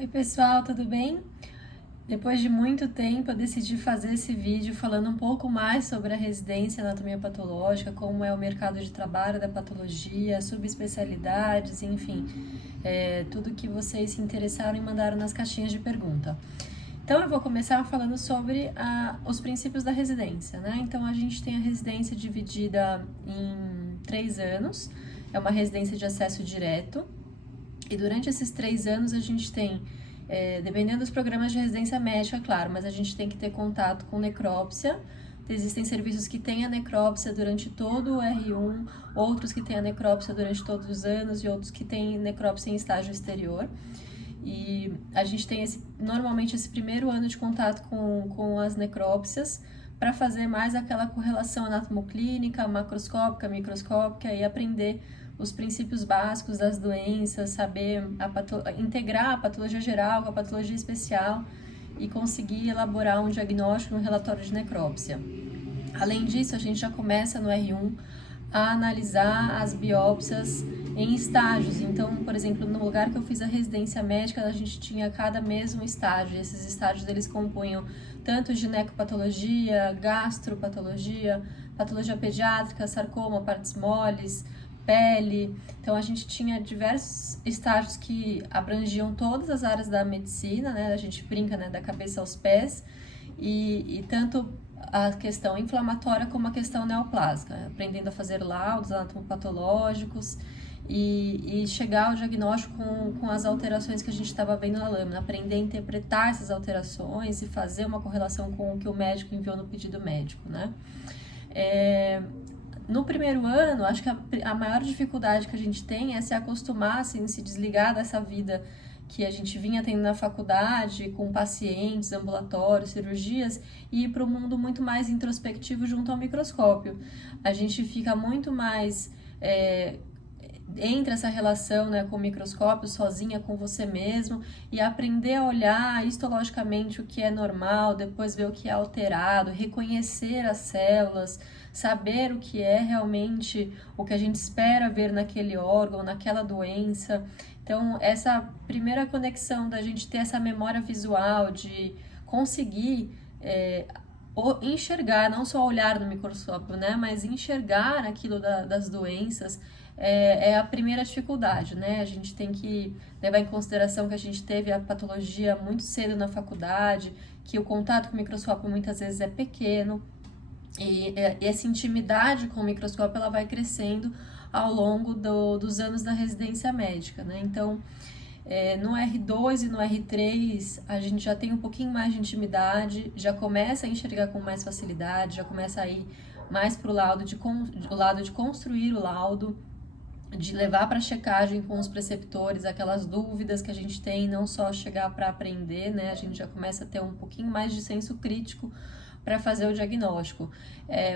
Oi pessoal, tudo bem? Depois de muito tempo eu decidi fazer esse vídeo falando um pouco mais sobre a residência em anatomia patológica, como é o mercado de trabalho da patologia, subespecialidades, enfim, tudo que vocês se interessaram e mandaram nas caixinhas de pergunta. Então eu vou começar falando sobre os princípios da residência, né? Então a gente tem a residência dividida em 3 anos, é uma residência de acesso direto, e durante esses 3 anos a gente tem, dependendo dos programas de residência médica, claro, mas a gente tem que ter contato com necrópsia. Existem serviços que têm a necrópsia durante todo o R1, outros que têm a necrópsia durante todos os anos e outros que têm necrópsia em estágio exterior. E a gente tem normalmente esse primeiro ano de contato com as necrópsias para fazer mais aquela correlação anatomoclínica, macroscópica, microscópica e aprender os princípios básicos das doenças, saber integrar a patologia geral com a patologia especial e conseguir elaborar um diagnóstico no relatório de necrópsia. Além disso, a gente já começa no R1 a analisar as biópsias em estágios. Então, por exemplo, no lugar que eu fiz a residência médica, a gente tinha cada mês um estágio, e esses estágios eles compunham tanto ginecopatologia, gastropatologia, patologia pediátrica, sarcoma, partes moles, pele. Então a gente tinha diversos estágios que abrangiam todas as áreas da medicina, né? A gente brinca, né, da cabeça aos pés, e tanto a questão inflamatória como a questão neoplásica, aprendendo a fazer laudos anatomopatológicos e chegar ao diagnóstico com as alterações que a gente estava vendo na lâmina, aprender a interpretar essas alterações e fazer uma correlação com o que o médico enviou no pedido médico, né? No primeiro ano, acho que a maior dificuldade que a gente tem é se acostumar, assim, se desligar dessa vida que a gente vinha tendo na faculdade, com pacientes, ambulatórios, cirurgias, e ir para um mundo muito mais introspectivo junto ao microscópio. A gente fica muito mais entre essa relação, né, com o microscópio, sozinha com você mesmo, e aprender a olhar histologicamente o que é normal, depois ver o que é alterado, reconhecer as células, saber o que é realmente o que a gente espera ver naquele órgão, naquela doença. Então, essa primeira conexão da gente ter essa memória visual, de conseguir enxergar, não só olhar no microscópio, né, mas enxergar aquilo das doenças, é a primeira dificuldade, né? A gente tem que levar em consideração que a gente teve a patologia muito cedo na faculdade, que o contato com o microscópio muitas vezes é pequeno, e essa intimidade com o microscópio ela vai crescendo ao longo dos anos da residência médica, né? Então, no R2 e no R3, a gente já tem um pouquinho mais de intimidade, já começa a enxergar com mais facilidade, já começa a ir mais para o lado de construir o laudo, de levar para checagem com os preceptores aquelas dúvidas que a gente tem, não só chegar para aprender, né? A gente já começa a ter um pouquinho mais de senso crítico para fazer o diagnóstico.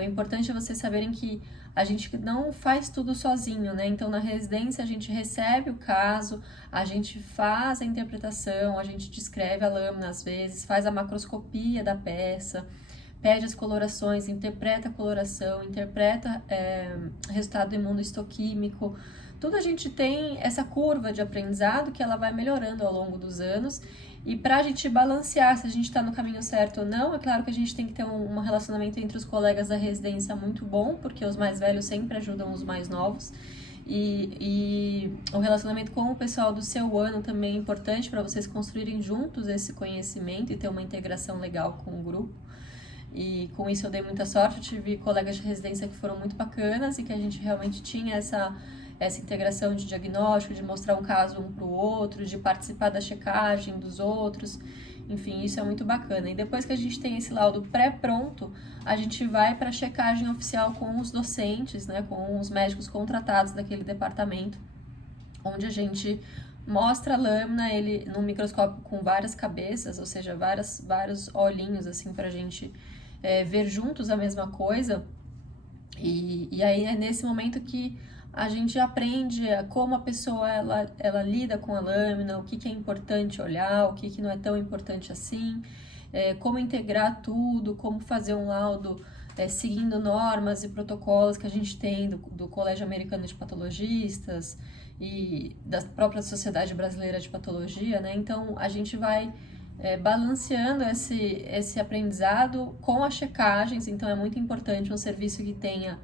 O importante é vocês saberem que a gente não faz tudo sozinho, né? Então, na residência, a gente recebe o caso, a gente faz a interpretação, a gente descreve a lâmina às vezes, faz a macroscopia da peça, pede as colorações, interpreta a coloração, interpreta resultado imunohistoquímico. Tudo a gente tem essa curva de aprendizado que ela vai melhorando ao longo dos anos. E para a gente balancear se a gente está no caminho certo ou não, é claro que a gente tem que ter um relacionamento entre os colegas da residência muito bom, porque os mais velhos sempre ajudam os mais novos. E o relacionamento com o pessoal do seu ano também é importante para vocês construírem juntos esse conhecimento e ter uma integração legal com o grupo. E com isso eu dei muita sorte, eu tive colegas de residência que foram muito bacanas e que a gente realmente tinha essa integração de diagnóstico, de mostrar um caso um para o outro, de participar da checagem dos outros, enfim, isso é muito bacana. E depois que a gente tem esse laudo pré-pronto, a gente vai para a checagem oficial com os docentes, né, com os médicos contratados daquele departamento, onde a gente mostra a lâmina, ele no microscópio com várias cabeças, ou seja, vários olhinhos assim para a gente ver juntos a mesma coisa, e aí é nesse momento que a gente aprende como a pessoa ela lida com a lâmina, o que é importante olhar, o que não é tão importante assim, como integrar tudo, como fazer um laudo seguindo normas e protocolos que a gente tem do Colégio Americano de Patologistas, e da própria Sociedade Brasileira de Patologia, né? Então, a gente vai balanceando esse aprendizado com as checagens, então é muito importante um serviço que tenha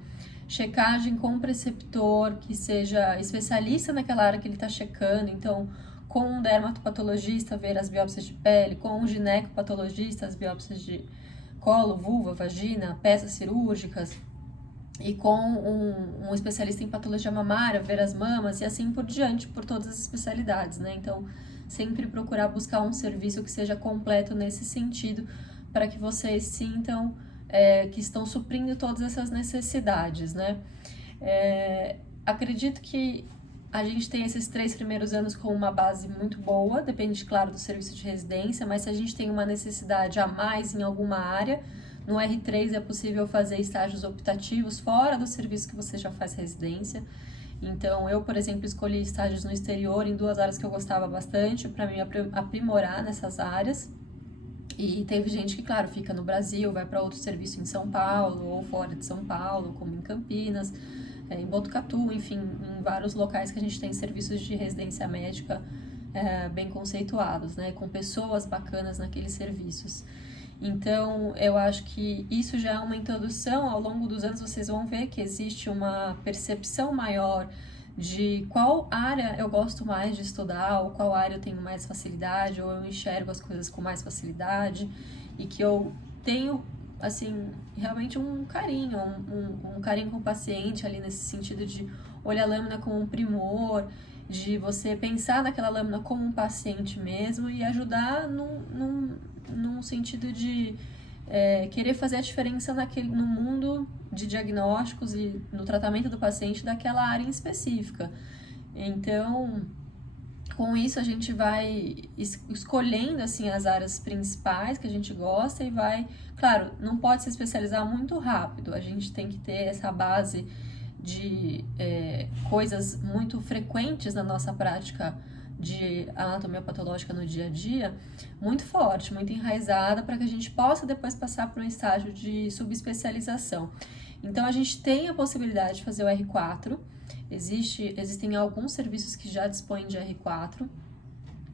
checagem com um preceptor, que seja especialista naquela área que ele está checando, então com um dermatopatologista ver as biópsias de pele, com um ginecopatologista as biópsias de colo, vulva, vagina, peças cirúrgicas, e com um especialista em patologia mamária, ver as mamas e assim por diante, por todas as especialidades, né? Então, sempre procurar buscar um serviço que seja completo nesse sentido, para que vocês sintam que estão suprindo todas essas necessidades, né? Acredito que a gente tem esses 3 primeiros anos com uma base muito boa, depende, claro, do serviço de residência, mas se a gente tem uma necessidade a mais em alguma área, no R3 é possível fazer estágios optativos fora do serviço que você já faz residência. Então, eu, por exemplo, escolhi estágios no exterior em 2 áreas que eu gostava bastante, para me aprimorar nessas áreas. E teve gente que, claro, fica no Brasil, vai para outro serviço em São Paulo, ou fora de São Paulo, como em Campinas, em Botucatu, enfim, em vários locais que a gente tem serviços de residência médica bem conceituados, né, com pessoas bacanas naqueles serviços. Então, eu acho que isso já é uma introdução. Ao longo dos anos vocês vão ver que existe uma percepção maior de qual área eu gosto mais de estudar, ou qual área eu tenho mais facilidade, ou eu enxergo as coisas com mais facilidade, e que eu tenho, assim, realmente um carinho, um carinho com o paciente ali nesse sentido de olhar a lâmina como um primor, de você pensar naquela lâmina como um paciente mesmo e ajudar num sentido de querer fazer a diferença no mundo de diagnósticos e no tratamento do paciente daquela área em específica. Então, com isso a gente vai escolhendo assim as áreas principais que a gente gosta e vai, claro, não pode se especializar muito rápido, a gente tem que ter essa base de coisas muito frequentes na nossa prática de anatomia patológica no dia a dia, muito forte, muito enraizada, para que a gente possa depois passar para um estágio de subespecialização. Então, a gente tem a possibilidade de fazer o R4, existem alguns serviços que já dispõem de R4,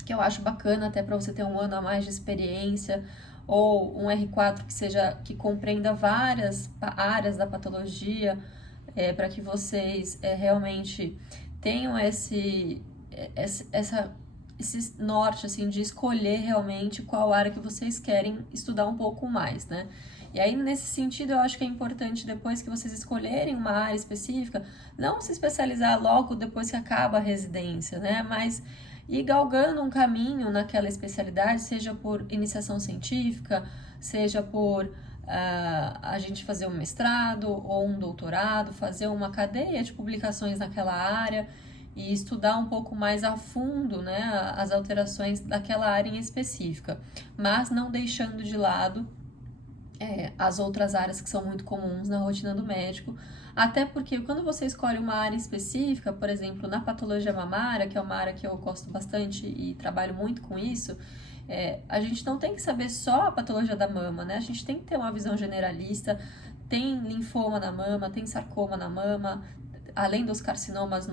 que eu acho bacana até para você ter um ano a mais de experiência, ou um R4 que compreenda várias áreas da patologia, para que vocês realmente tenham esse norte, assim, de escolher realmente qual área que vocês querem estudar um pouco mais, né? E aí, nesse sentido, eu acho que é importante, depois que vocês escolherem uma área específica, não se especializar logo depois que acaba a residência, né? Mas ir galgando um caminho naquela especialidade, seja por iniciação científica, seja por a gente fazer um mestrado ou um doutorado, fazer uma cadeia de publicações naquela área e estudar um pouco mais a fundo, né, as alterações daquela área em específica, mas não deixando de lado as outras áreas que são muito comuns na rotina do médico, até porque quando você escolhe uma área específica, por exemplo, na patologia mamária, que é uma área que eu gosto bastante e trabalho muito com isso, a gente não tem que saber só a patologia da mama, né? A gente tem que ter uma visão generalista, tem linfoma na mama, tem sarcoma na mama, além dos carcinomas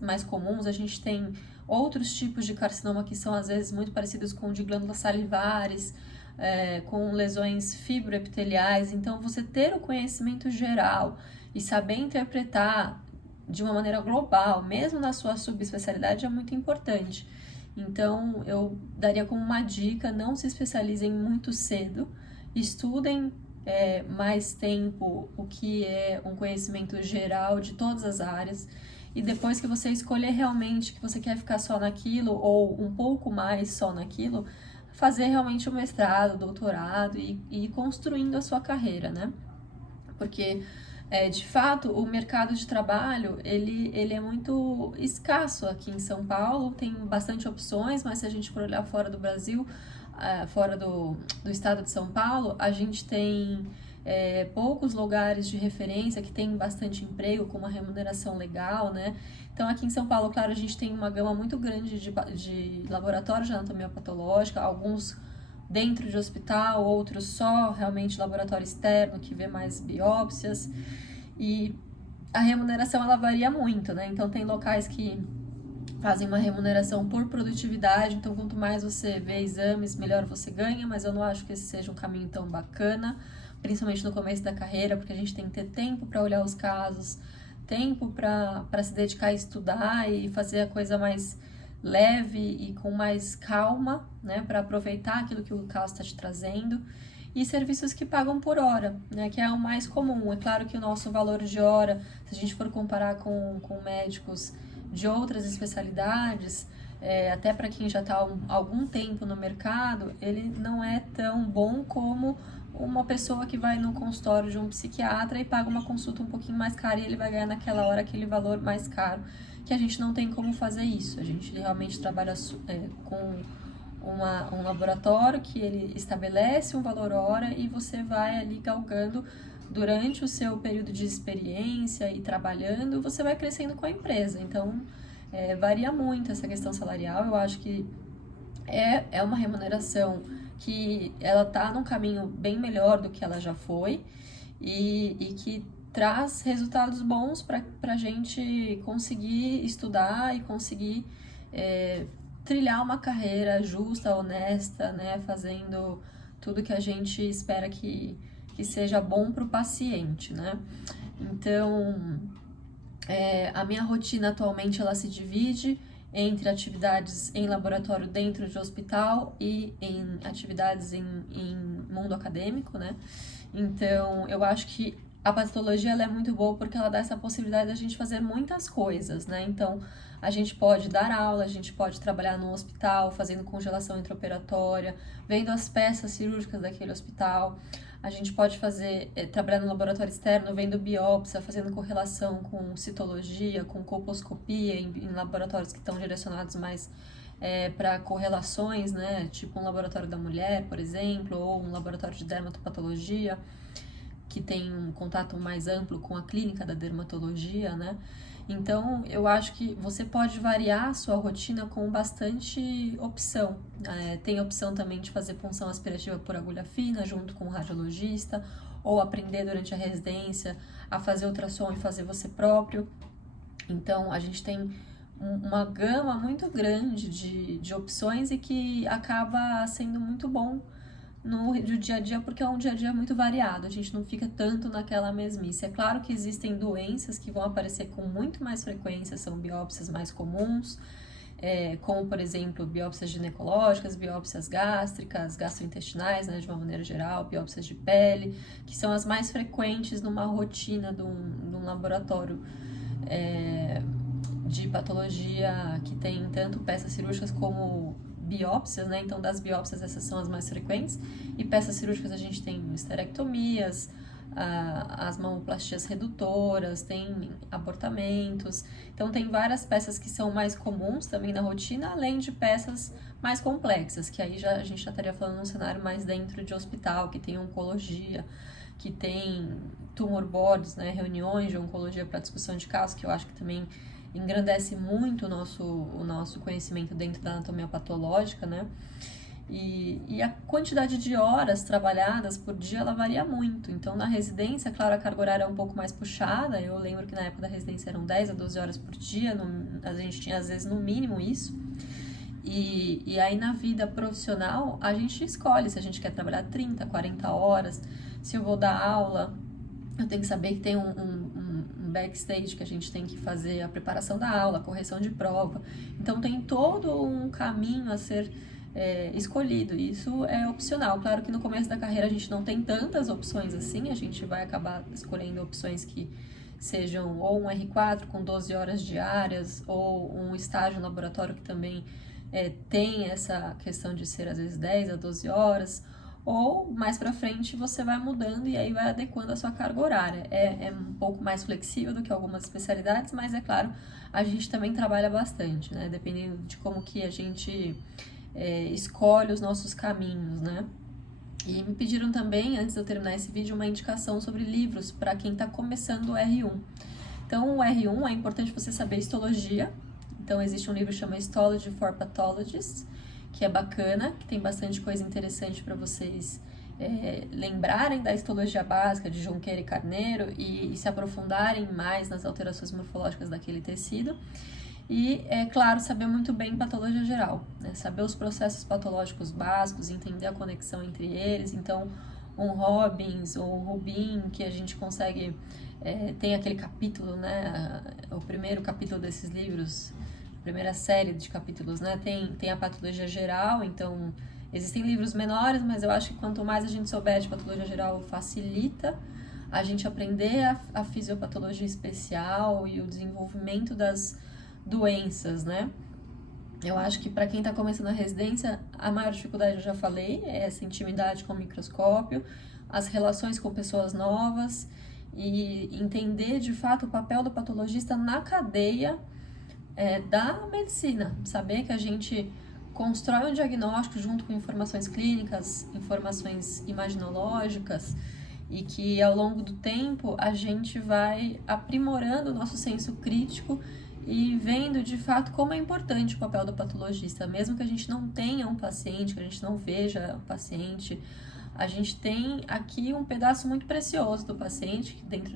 mais comuns, a gente tem outros tipos de carcinoma que são às vezes muito parecidos com o de glândulas salivares, com lesões fibroepiteliais. Então, você ter o conhecimento geral e saber interpretar de uma maneira global, mesmo na sua subespecialidade, é muito importante. Então, eu daria como uma dica: não se especializem muito cedo, estudem mais tempo o que é um conhecimento geral de todas as áreas, e depois que você escolher realmente que você quer ficar só naquilo ou um pouco mais só naquilo, fazer realmente o mestrado, o doutorado e ir construindo a sua carreira, né? Porque, de fato, o mercado de trabalho, ele é muito escasso aqui em São Paulo, tem bastante opções, mas se a gente for olhar fora do Brasil, fora do estado de São Paulo, a gente tem poucos lugares de referência que tem bastante emprego, com uma remuneração legal, né? Então, aqui em São Paulo, claro, a gente tem uma gama muito grande de laboratórios de anatomia patológica, alguns dentro de hospital, outros só realmente laboratório externo, que vê mais biópsias, e a remuneração ela varia muito, né? Então, tem locais que fazem uma remuneração por produtividade, então quanto mais você vê exames, melhor você ganha, mas eu não acho que esse seja um caminho tão bacana, principalmente no começo da carreira, porque a gente tem que ter tempo para olhar os casos, tempo para se dedicar a estudar e fazer a coisa mais leve e com mais calma, né, para aproveitar aquilo que o caso está te trazendo. E serviços que pagam por hora, né, que é o mais comum. É claro que o nosso valor de hora, se a gente for comparar com médicos de outras especialidades, até para quem já está há algum tempo no mercado, ele não é tão bom como uma pessoa que vai no consultório de um psiquiatra e paga uma consulta um pouquinho mais cara e ele vai ganhar naquela hora aquele valor mais caro, que a gente não tem como fazer isso. A gente realmente trabalha com um laboratório que ele estabelece um valor hora e você vai ali galgando durante o seu período de experiência e trabalhando, você vai crescendo com a empresa. Então, varia muito essa questão salarial. Eu acho que é uma remuneração que ela está num caminho bem melhor do que ela já foi e que traz resultados bons para a gente conseguir estudar e conseguir trilhar uma carreira justa, honesta, né, fazendo tudo que a gente espera que seja bom para o paciente, né? Então, a minha rotina atualmente ela se divide entre atividades em laboratório dentro de hospital e em atividades em mundo acadêmico, né? Então, eu acho que a patologia ela é muito boa porque ela dá essa possibilidade de a gente fazer muitas coisas, né? Então, a gente pode dar aula, a gente pode trabalhar no hospital, fazendo congelação intraoperatória, vendo as peças cirúrgicas daquele hospital. A gente pode trabalhar no laboratório externo, vendo biópsia, fazendo correlação com citologia, com colposcopia, em laboratórios que estão direcionados mais para correlações, né? Tipo um laboratório da mulher, por exemplo, ou um laboratório de dermatopatologia, que tem um contato mais amplo com a clínica da dermatologia, né? Então, eu acho que você pode variar a sua rotina com bastante opção. Tem a opção também de fazer punção aspirativa por agulha fina, junto com o radiologista, ou aprender durante a residência a fazer ultrassom e fazer você próprio. Então, a gente tem uma gama muito grande de opções e que acaba sendo muito bom no dia a dia, porque é um dia a dia muito variado, a gente não fica tanto naquela mesmice. É claro que existem doenças que vão aparecer com muito mais frequência, são biópsias mais comuns, como, por exemplo, biópsias ginecológicas, biópsias gástricas, gastrointestinais, né, de uma maneira geral, biópsias de pele, que são as mais frequentes numa rotina de um laboratório de patologia que tem tanto peças cirúrgicas como biópsias, né? Então, das biópsias, essas são as mais frequentes. E peças cirúrgicas, a gente tem esterectomias, as mamoplastias redutoras, tem abortamentos. Então, tem várias peças que são mais comuns também na rotina, além de peças mais complexas, que aí a gente já estaria falando num cenário mais dentro de hospital, que tem oncologia, que tem tumor boards, né? Reuniões de oncologia para discussão de casos, que eu acho que também engrandece muito o nosso conhecimento dentro da anatomia patológica, né? E a quantidade de horas trabalhadas por dia, ela varia muito. Então, na residência, claro, a carga horária é um pouco mais puxada. Eu lembro que na época da residência eram 10 a 12 horas por dia, a gente tinha, às vezes, no mínimo isso. E aí, na vida profissional, a gente escolhe se a gente quer trabalhar 30, 40 horas. Se eu vou dar aula, eu tenho que saber que tem um backstage que a gente tem que fazer a preparação da aula, a correção de prova. Então, tem todo um caminho a ser escolhido. Isso é opcional. Claro que no começo da carreira a gente não tem tantas opções assim, a gente vai acabar escolhendo opções que sejam ou um R4 com 12 horas diárias, ou um estágio no laboratório que também tem essa questão de ser às vezes 10 a 12 horas, ou mais para frente você vai mudando e aí vai adequando a sua carga horária. É um pouco mais flexível do que algumas especialidades, mas é claro, a gente também trabalha bastante, né? Dependendo de como que a gente escolhe os nossos caminhos, né? E me pediram também, antes de eu terminar esse vídeo, uma indicação sobre livros para quem está começando o R1. Então, o R1 é importante você saber histologia. Então, existe um livro que chama Histology for Pathologists, que é bacana, que tem bastante coisa interessante para vocês lembrarem da histologia básica de Junqueira e Carneiro e se aprofundarem mais nas alterações morfológicas daquele tecido. E, é claro, saber muito bem patologia geral, né? Saber os processos patológicos básicos, entender a conexão entre eles. Então, um Robbins ou um Rubin, que a gente consegue... tem aquele capítulo, né? O primeiro capítulo desses livros, a primeira série de capítulos, né? Tem a patologia geral, então... Existem livros menores, mas eu acho que quanto mais a gente souber de patologia geral, facilita a gente aprender a fisiopatologia especial e o desenvolvimento das doenças, né? Eu acho que para quem está começando a residência, a maior dificuldade, eu já falei, é essa intimidade com o microscópio, as relações com pessoas novas e entender de fato o papel do patologista na cadeia da medicina. Saber que a gente constrói um diagnóstico junto com informações clínicas, informações imaginológicas, e que ao longo do tempo a gente vai aprimorando o nosso senso crítico e vendo de fato como é importante o papel do patologista. Mesmo que a gente não tenha um paciente, que a gente não veja o paciente, a gente tem aqui um pedaço muito precioso do paciente dentro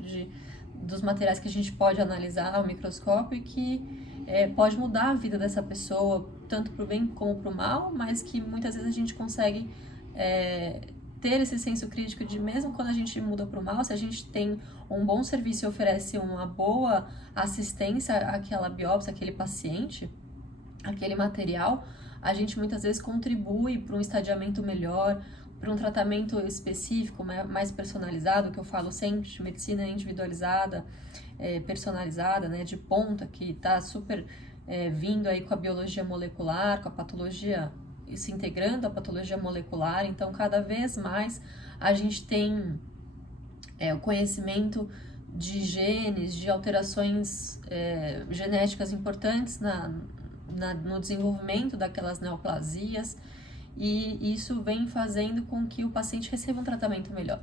dos materiais que a gente pode analisar ao microscópio e que pode mudar a vida dessa pessoa, tanto para o bem como para o mal, mas que muitas vezes a gente consegue ter esse senso crítico de, mesmo quando a gente muda para o mal, se a gente tem um bom serviço e oferece uma boa assistência àquela biópsia, àquele paciente, aquele material, a gente muitas vezes contribui para um estadiamento melhor, para um tratamento específico, mais personalizado, que eu falo sempre, de medicina individualizada, personalizada, né, de ponta, que está super vindo aí com a biologia molecular, com a patologia, se integrando a patologia molecular. Então, cada vez mais a gente tem o conhecimento de genes, de alterações genéticas importantes no desenvolvimento daquelas neoplasias, e isso vem fazendo com que o paciente receba um tratamento melhor.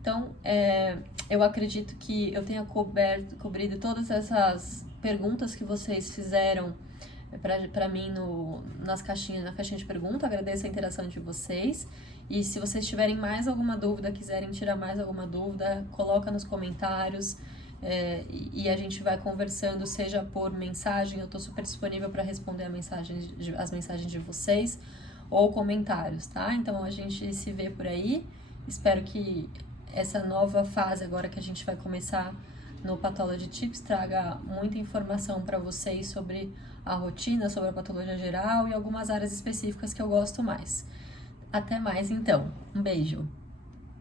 Então, eu acredito que eu tenha cobrido todas essas perguntas que vocês fizeram para mim na caixinha de pergunta. Agradeço a interação de vocês. E se vocês tiverem mais alguma dúvida, quiserem tirar mais alguma dúvida, coloca nos comentários e a gente vai conversando, seja por mensagem, eu estou super disponível para responder as mensagens de vocês, ou comentários, tá? Então a gente se vê por aí. Espero que essa nova fase agora que a gente vai começar no Pathology Tips traga muita informação para vocês sobre a rotina, sobre a patologia geral e algumas áreas específicas que eu gosto mais. Até mais então. Um beijo!